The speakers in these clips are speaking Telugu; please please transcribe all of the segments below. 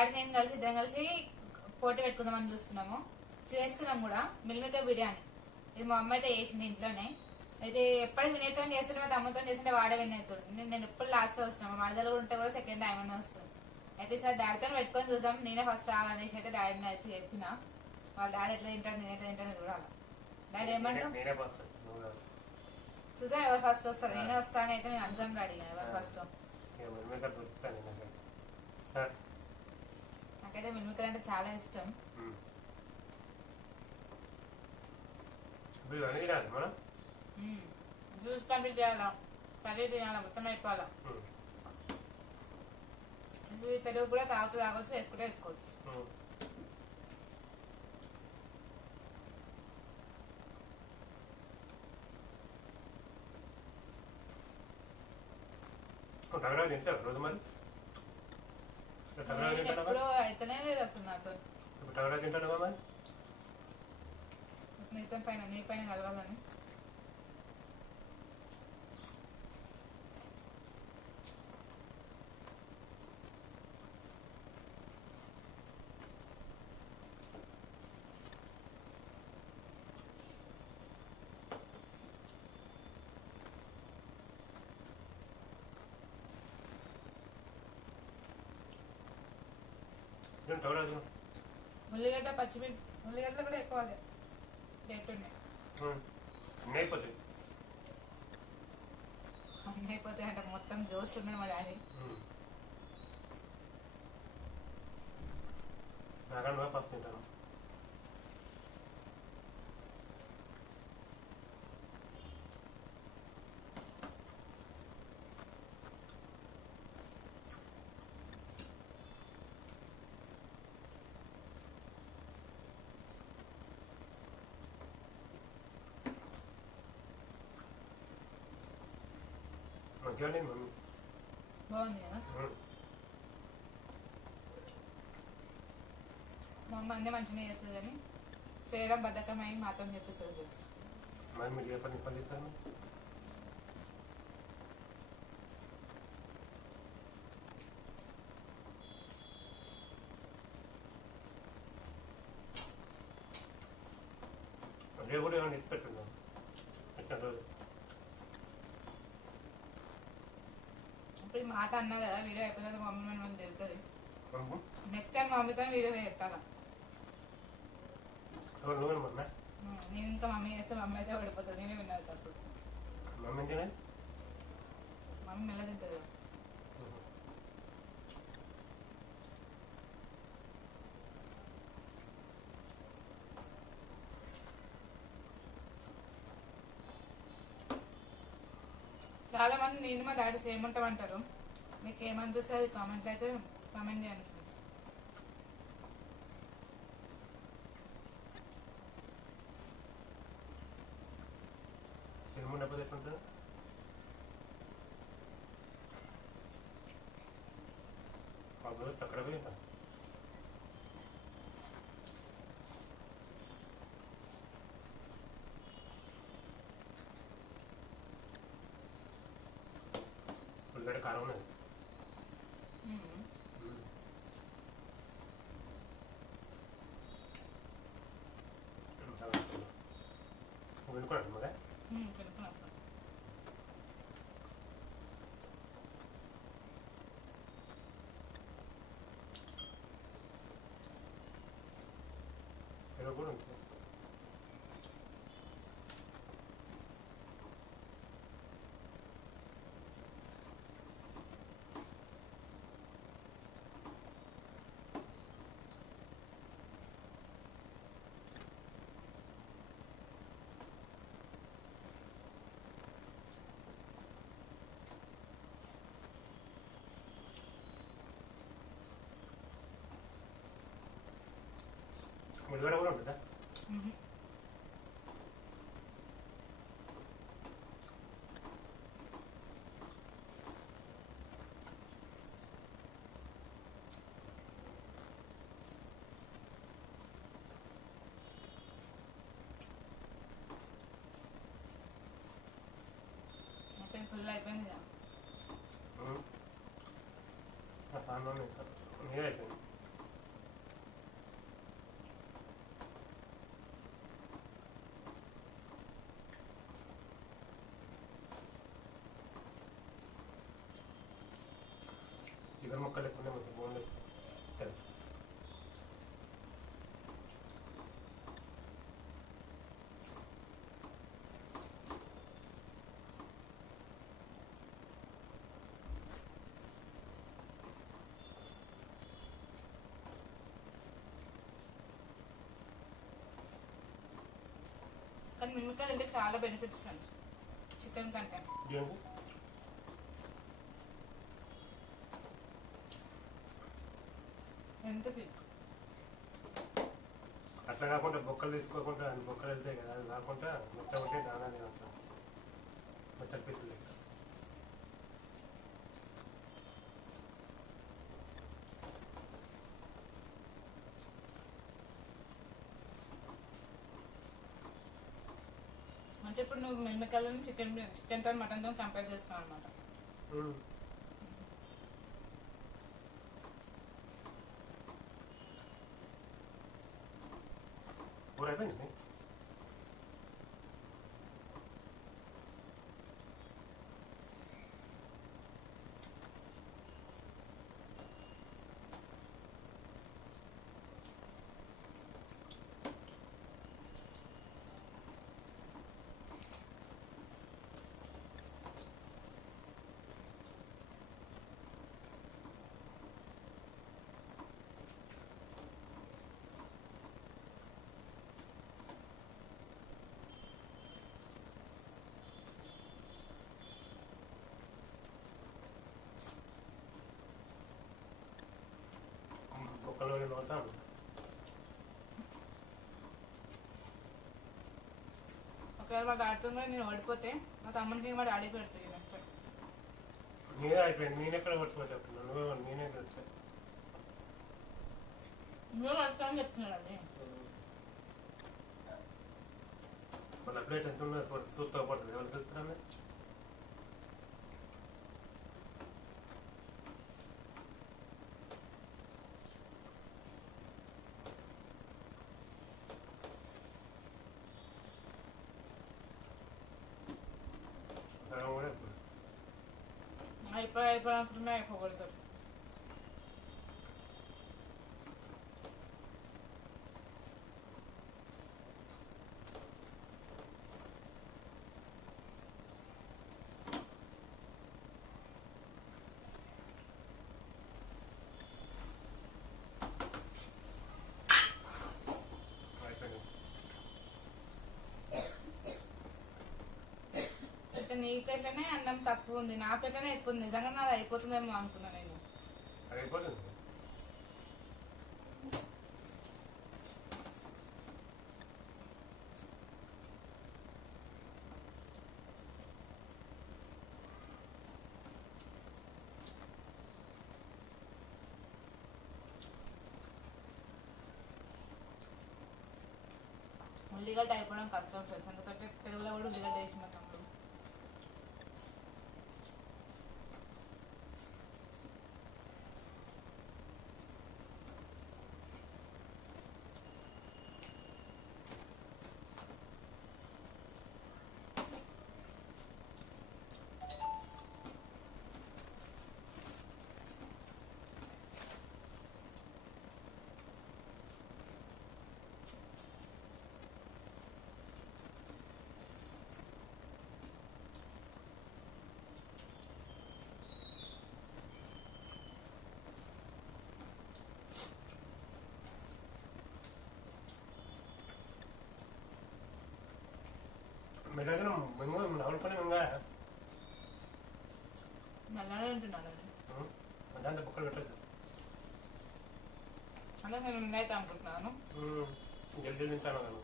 డాడీ నేను కలిసి ఇద్దరం కలిసి పోటీ పెట్టుకుందామని చేస్తున్నాం కూడా మిల్మిక బిర్యానీ. ఇది మా అమ్మ అయితే చేసింది ఇంట్లోనే. అయితే ఎప్పటికి వినయతో చేస్తుంటే మా తమ్ముతో చేస్తుంటే వాడే వినయతుడు. నేను ఎప్పుడు లాస్ట్ లో వస్తున్నాను. మా మరదలు ఉంటే కూడా సెకండ్ టైం అనే వస్తుంది. అయితే సార్ డాడీతో పెట్టుకొని చూసాం. నేనే ఫస్ట్ రావాలనేసి అయితే డాడీని అయితే చెప్పిన. వాళ్ళ డాడీ ఎట్లా తింటాడు నేను ఎట్లా తింటాను చూడాలి. డాడీ ఏమంటావు చూసా ఎవరు ఫస్ట్ వస్తారు? నేనే వస్తాను అయితే నేను అర్థం డాడీ ఎవరు ఫస్ట్. నాకైతే మిల్మికర్ అంటే చాలా ఇష్టం. జ్యూస్ కంప్లీట్ చేయాలా, కర్రీ తినాలా, మొత్తం అయిపోవాలా. పెరుగు కూడా తాగొచ్చు, వేసుకుంటే వేసుకోవచ్చు. ఎప్పుడు అయితేనే లేదు అసలు నాతో. నీతో పైన నీ పైన కలవాలని. ఉల్లిగడ్డ పచ్చిమిర్చి ఉల్లిగడ్డలు కూడా ఎక్కువ అన్నీ అయిపోతాయి అంటే మొత్తం జోష్ ఉన్నాడు మా డాడీ. బాగుంది కదా మా అమ్మ అన్నీ మంచిగా చేస్తుంది కానీ చేయడం బద్ధకం అయి మాతో చెప్పిస్తుంది తెలుసు. ఇప్పుడు ఈ మాట అన్నా కదా వీడియో అయిపోతుంది మా మమ్మీ మనకు తెలుస్తుంది. నెక్స్ట్ టైం మా మమ్మీతో వీడియో పెట్టాలా. నేను ఇంకా మమ్మీ చేస్తే మమ్మీ అయితే ఓడిపోతుంది. నేనే విన్నాను అప్పుడు. మమ్మీ మెల్ల తింటుంది. చాలా మంది నేను మా డాడీ సేమ్ ఉంటామంటారు. మీకు ఏమనిపిస్తుంది కామెంట్ అయితే కామెంట్ చేయండి ప్లీజ్. సేమ్ ఉండకపోతే ఎట్లుంటుంది? అక్కడ పోయి ఉల్లిగడ్డ కారం ఉన్నది. వినుకోండి మళ్ళీ పెరుగు కూడా ఉంటుంది. ఉల్లిగడ్డ కూడా ఉంటుందా? ఫుల్ అయిపోయింది. సాయంత్రం మీద అయిపోయింది. ముక్కలు లేకుండా మొత్తం బోన్లెస్ కానీ మిమ్మల్ని తింటే చాలా బెనిఫిట్స్ ఫ్రెండ్స్ చికెన్ కంటే. ఎందుకు అట్లా కాకుండా బొక్కలు తీసుకోకుండా బొక్కలు వెళ్తాయి కదా అది కాకుండా మొత్తం ఉంటే దానా తినచ్చు మొత్తం పీసులు లెక్క. అంటే ఇప్పుడు నువ్వు మిరమికాయలను చికెన్తో మటన్తో కంపేర్ చేస్తున్నావు అనమాట. కూర అయిపోయింది. బొక్కలు మొత్తం ఒకవేళ మా డాడీతో కూడా నేను ఓడిపోతే మా తమ్ముడికి మా డాడీ పెడుతుంది నెక్స్ట్. నేనే అయిపోయింది. నేను ఎక్కడ ఓడిపోతే నువ్వు నేనే వచ్చా నువ్వు వస్తామని చెప్తున్నాడు. మన ప్లేట్ ఎంత ఉన్నది సూత్తో పడుతుంది ఎవరికి వెళ్తున్నాను. అయిపోయాలనుకుంటున్నా అయిపోగలుగుతారు. నీ ప్లేట్లోనే అన్నం తక్కువ ఉంది, నా ప్లేట్లోనే ఎక్కువ ఉంది. నిజంగా నాది అయిపోతుందేమో అనుకున్నా నేను. అయిపోతుంది. ఉల్లిగడ్డ అయిపోవడం కష్టం ఫ్రెండ్స్, ఎందుకంటే పెరుగులో కూడా ఉల్లిగడ్డ వేసిన తమ్ముడు. మెల్లనే ఉంటున్నాను దాంట్లో బొక్కలు పెట్టదు. అంటే నేను నిన్నైతే అనుకుంటున్నాను జల్దీ తింటాను నేను.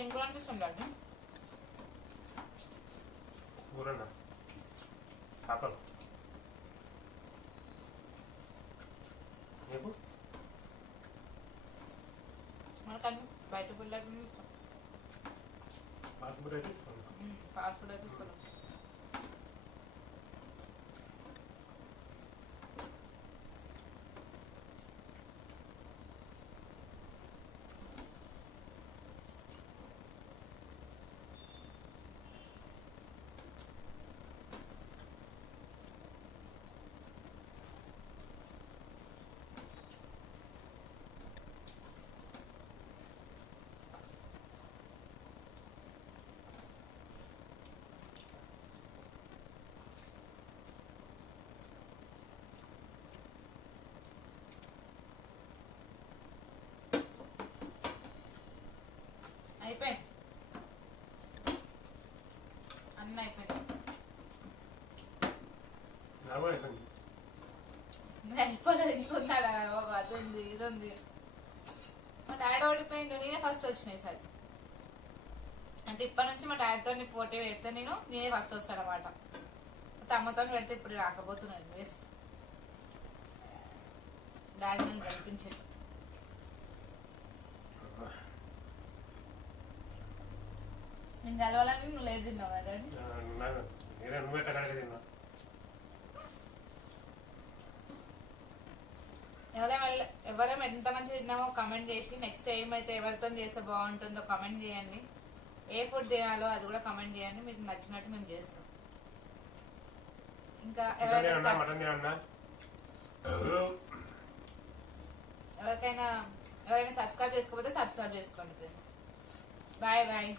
ఏం కూర అనిపిస్తుంది డాడీ? కూరన్నా చేపలు నీకు మనకన్నీ బయట ఫుడ్ లేకుండా ఇష్టం. ఫాస్ట్ ఫుడ్ అయితే ఇస్తాను. ఫాస్ట్ ఫుడ్ అయితే ఇష్టం. అయిపోయింది, అన్నీ అయిపోయింది. నాకు అయిపోయింది. అయిపోలేదు, ఇంకొందాడా బాబా, అది ఉంది ఇది ఉంది. మా డాడీ ఓడిపోయిండు, నేనే ఫస్ట్ వచ్చినాయి సరే. అంటే ఇప్పటి నుంచి మా డాడీతో పోటీ పెడితే నేనే ఫస్ట్ వస్తాను అనమాట. తమ్మతో పెడితే ఇప్పుడు రాకపోతున్నాను, వేస్ట్. డాడీ నన్ను గెలిపించాడు. నేను గెలవాలని నువ్వు లేదు తిన్నావు కదా డాడీ. నేనే నువ్వు ఎట్లా కడగ తిన్నా. ఎవరైనా ఎంత మంచి తిన్నామో కమెంట్ చేసి నెక్స్ట్ ఏమైతే ఎవరితో చేస్తే బాగుంటుందో కమెంట్ చేయండి. ఏ ఫుడ్ తినాలో అది కూడా కమెంట్ చేయండి. మీకు నచ్చినట్టు మేము చేస్తాం. ఇంకా ఎవరైనా సబ్స్క్రైబ్ చేసుకోకపోతే సబ్స్క్రైబ్ చేసుకోండి ఫ్రెండ్స్. Bye bye.